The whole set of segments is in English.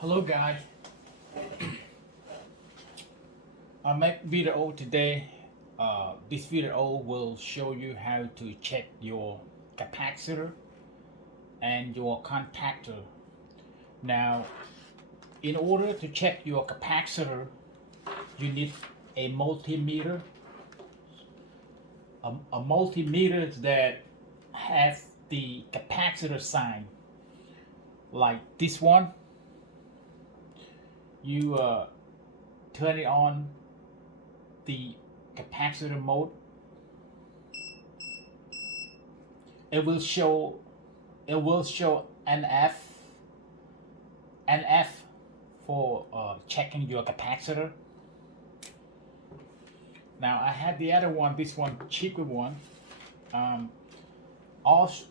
Hello guys, I make video today. This video will show you how to check your capacitor and your contactor. Now, in order to check your capacitor, you need a multimeter. A multimeter that has the capacitor sign, like this one. You turn it on the capacitor mode. It will show NF for checking your capacitor. Now I had the other one, this one cheaper one. Also,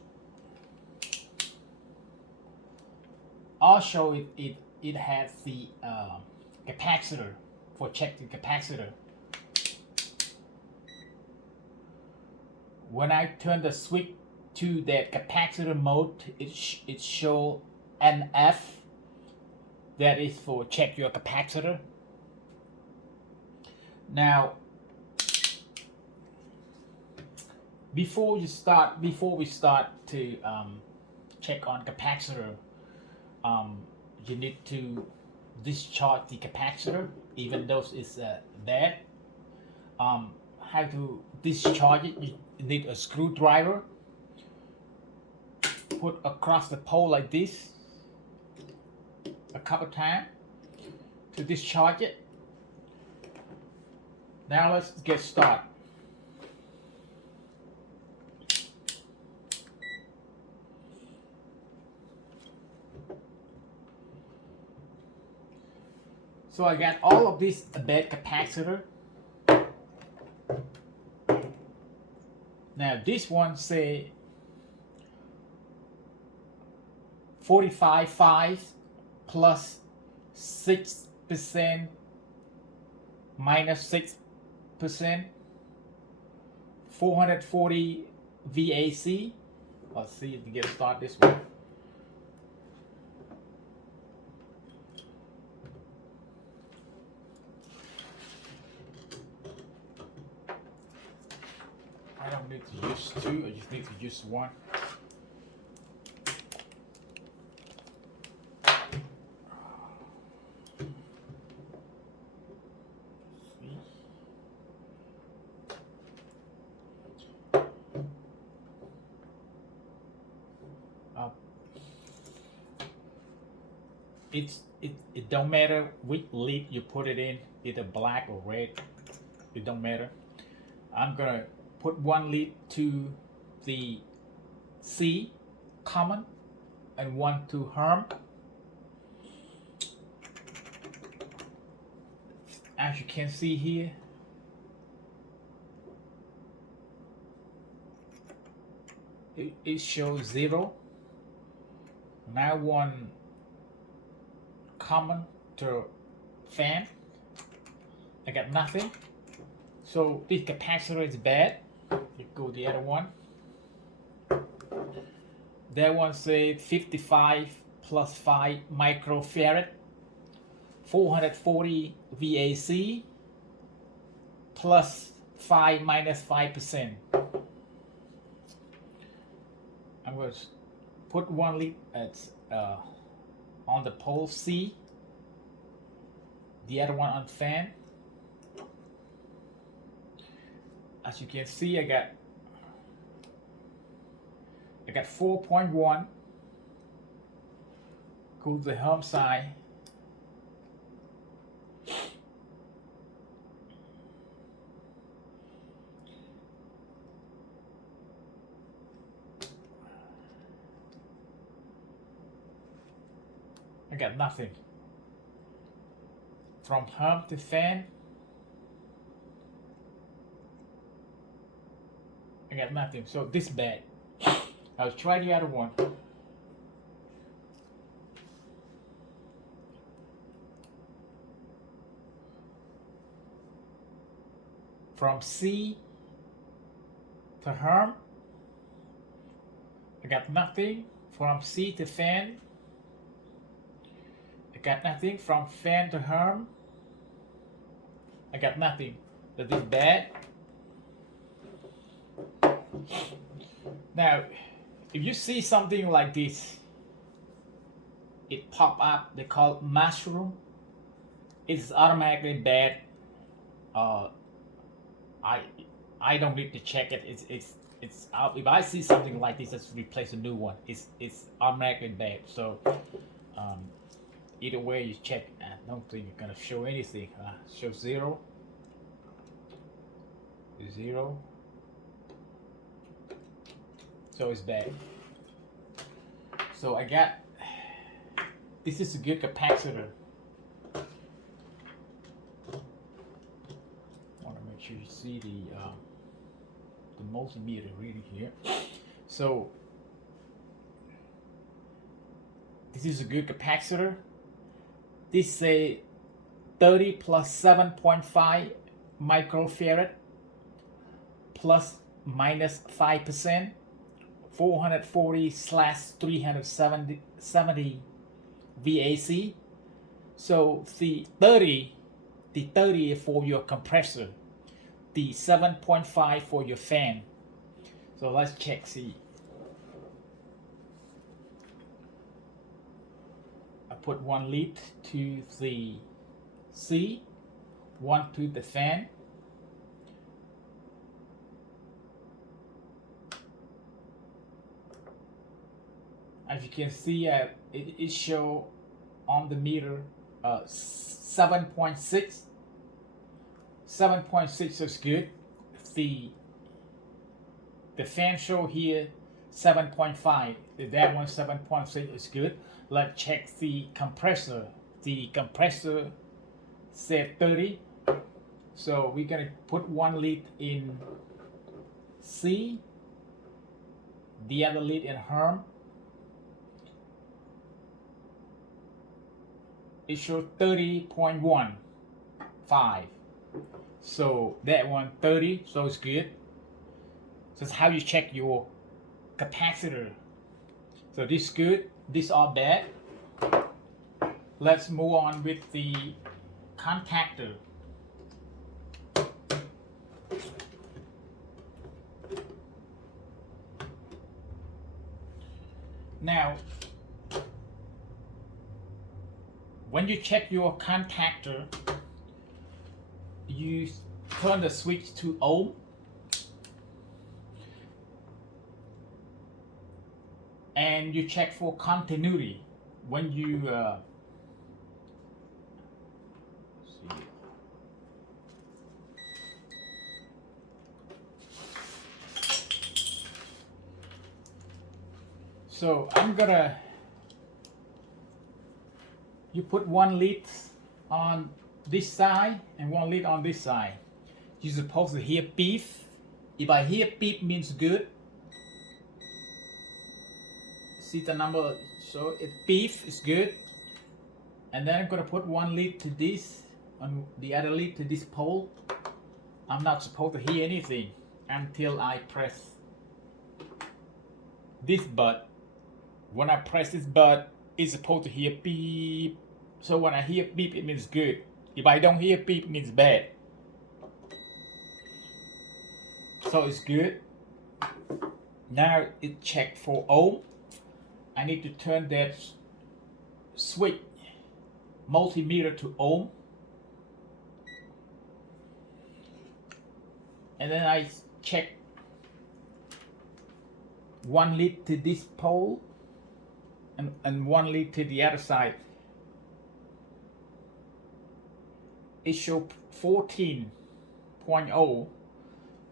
it has the capacitor for checking capacitor. When I turn the switch to that capacitor mode, it show NF. That is for check your capacitor. Now, before we start to check on capacitor, you need to discharge the capacitor, even though it's bad. How to discharge it? You need a screwdriver. Put across the pole like this a couple times to discharge it. Now let's get started. So I got all of this bad capacitor. Now this one say 45.5 plus 6% minus 6%, 440 VAC. Let's see if we get started this one. I don't need to use two, I just need to use one. It don't matter which lead you put it in, either black or red, it don't matter. I'm gonna put one lead to the C common and one to harm. As you can see here, it shows 0. Now one common to fan, I got nothing. So this capacitor is bad. You go the other one. That one say 55 plus 5 microfarad, 440 VAC plus 5 minus 5%. I'm going to put one lead at on the pole C, the other one on fan. As you can see, I got 4.1. Go to the home side. I got nothing. From home to fan, I got nothing. So this bad. I'll try the other one. From C to harm, I got nothing. From C to fan, I got nothing from fan to harm. I got nothing. That is bad. Now, if you see something like this, it pop up. They call it mushroom. It's automatically bad. Uh, I I don't need to check it. It's out. If I see something like this, let's replace a new one. It's automatically bad. So um, either way you check, I don't think you're gonna show anything. Show zero. Zero. So it's bad. So I got. This is a good capacitor. Want to make sure you see the multimeter reading here. So this is a good capacitor. This say 30 plus 7.5 microfarad plus minus 5%, 440/370 VAC. So the 30 is for your compressor, the 7.5 for your fan. So let's check, see. I put 1 lead to the C, 1 to the fan. As you can see, it show on the meter 7.6. 7.6 is good. The fan show here 7.5. That one 7.6 is good. Let's check the compressor. The compressor said 30. So we're gonna put 1 lead in C, the other lead in harm. It shows 30.15. So that one 30, so it's good. So that's how you check your capacitor. So this is good, this are bad. Let's move on with the contactor. Now, when you check your contactor, you turn the switch to ohm. And you check for continuity. When you see. So I'm gonna, you put 1 lead on this side and 1 lead on this side. You're supposed to hear beep. If I hear beep means good. See the number, so it beep is good. And then I'm gonna put 1 lead to this, on the other lead to this pole. I'm not supposed to hear anything until I press this button. When I press this button, it's supposed to hear beep. So when I hear beep, it means good. If I don't hear beep, it means bad. So it's good. Now it check for ohm. I need to turn that switch multimeter to ohm. And then I check 1 lead to this pole and 1 lead to the other side. It shows 14.0.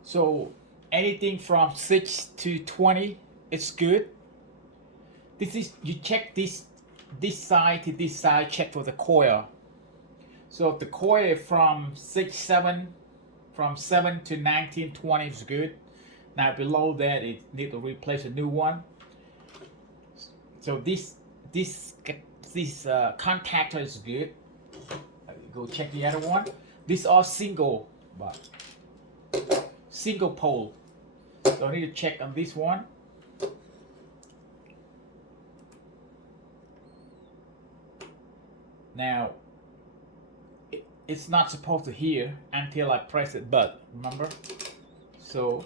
So anything from 6 to 20 is good. This is, you check this side to this side, check for the coil. So if the coil from 7 to 19, 20 is good. Now below that, it need to replace a new one. So this contactor is good. Go check the other one. These are single pole. So I need to check on this one. Now, it's not supposed to hear until I press it, but remember? So,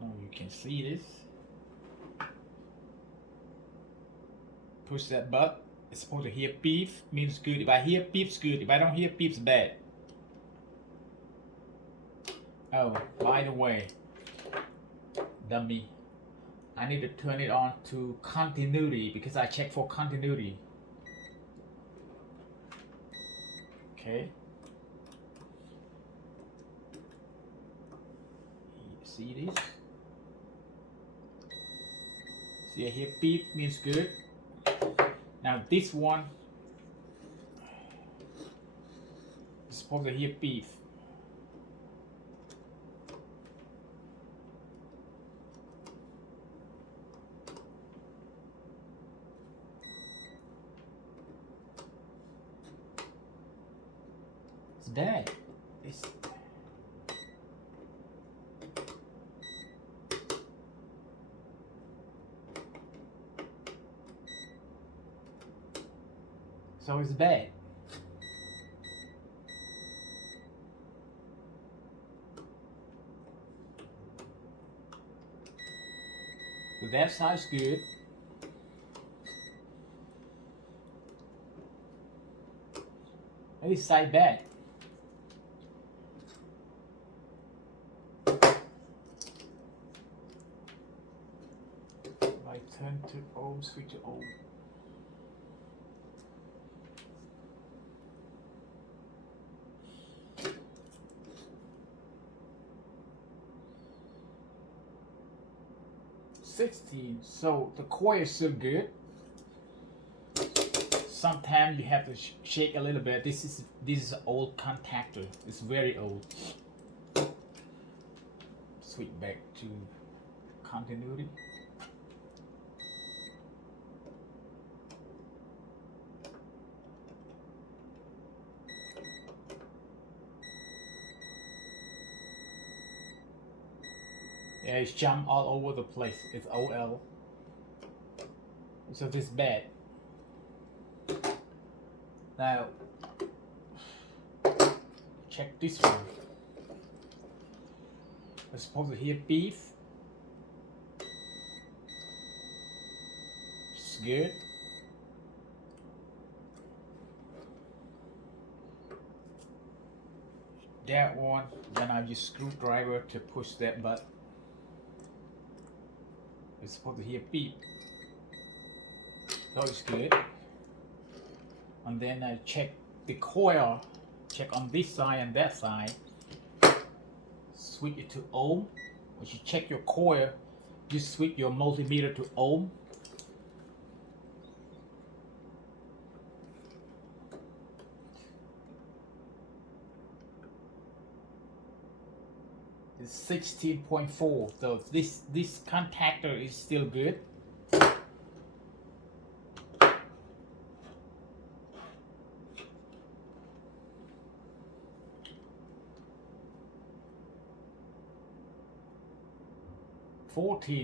you can see this. Push that button. It's supposed to hear beep, means good. If I hear beep's good. If I don't hear beep's bad. Oh, by the way, dummy, I need to turn it on to continuity because I check for continuity. Okay. See this? See, I hear beep means good. Now this one is supposed to hear beep. It's bad. So it's bad. So that side's good. This side bad. I turn to ohm, switch to ohm. So the coil is still good. Sometimes you have to shake a little bit. This is an old contactor. It's very old. Switch back to continuity. Yeah, it's jump all over the place. It's OL. So this is bad. Now, check this one. We're supposed to hear beef. It's good. That one, then I use screwdriver to push that button. It's supposed to hear beep. So it's good. And then I check the coil, check on this side and that side. Switch it to ohm. When you check your coil, you switch your multimeter to ohm. It's 16.4. So this contactor is still good.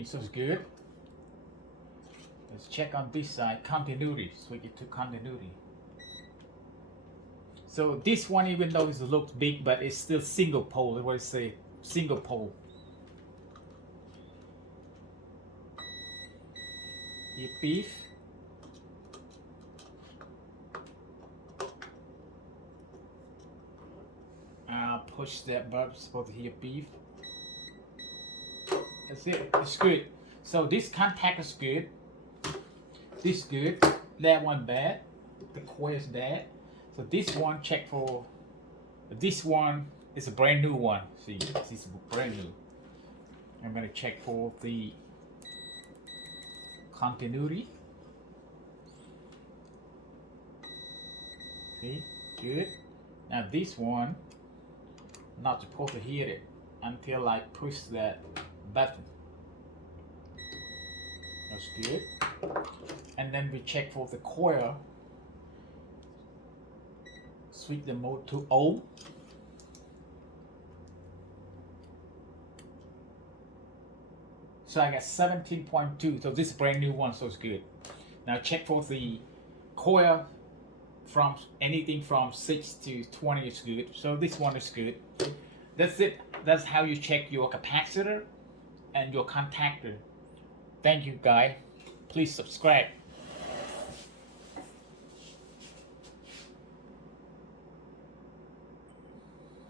So it's good. Let's check on this side, continuity. Switch it to continuity. So this one, even though it looks big, but it's still single pole. That's what I say, single pole. Here beef. I'll push that button. Supposed to hear beef. That's it. It's good. So this contact is good. This good. That one bad. The coil is bad. So this one, check for. This one is a brand new one. See, this is brand new. I'm gonna check for the continuity. See, good. Now this one, not supposed to hear it until I push that button. That's good. And then we check for the coil. Switch the mode to ohm. So I got 17.2. So this is brand new one, so it's good. Now check for the coil from anything from 6 to 20 is good. So this one is good. That's it. That's how you check your capacitor and your contactor. Thank you, guys. Please subscribe.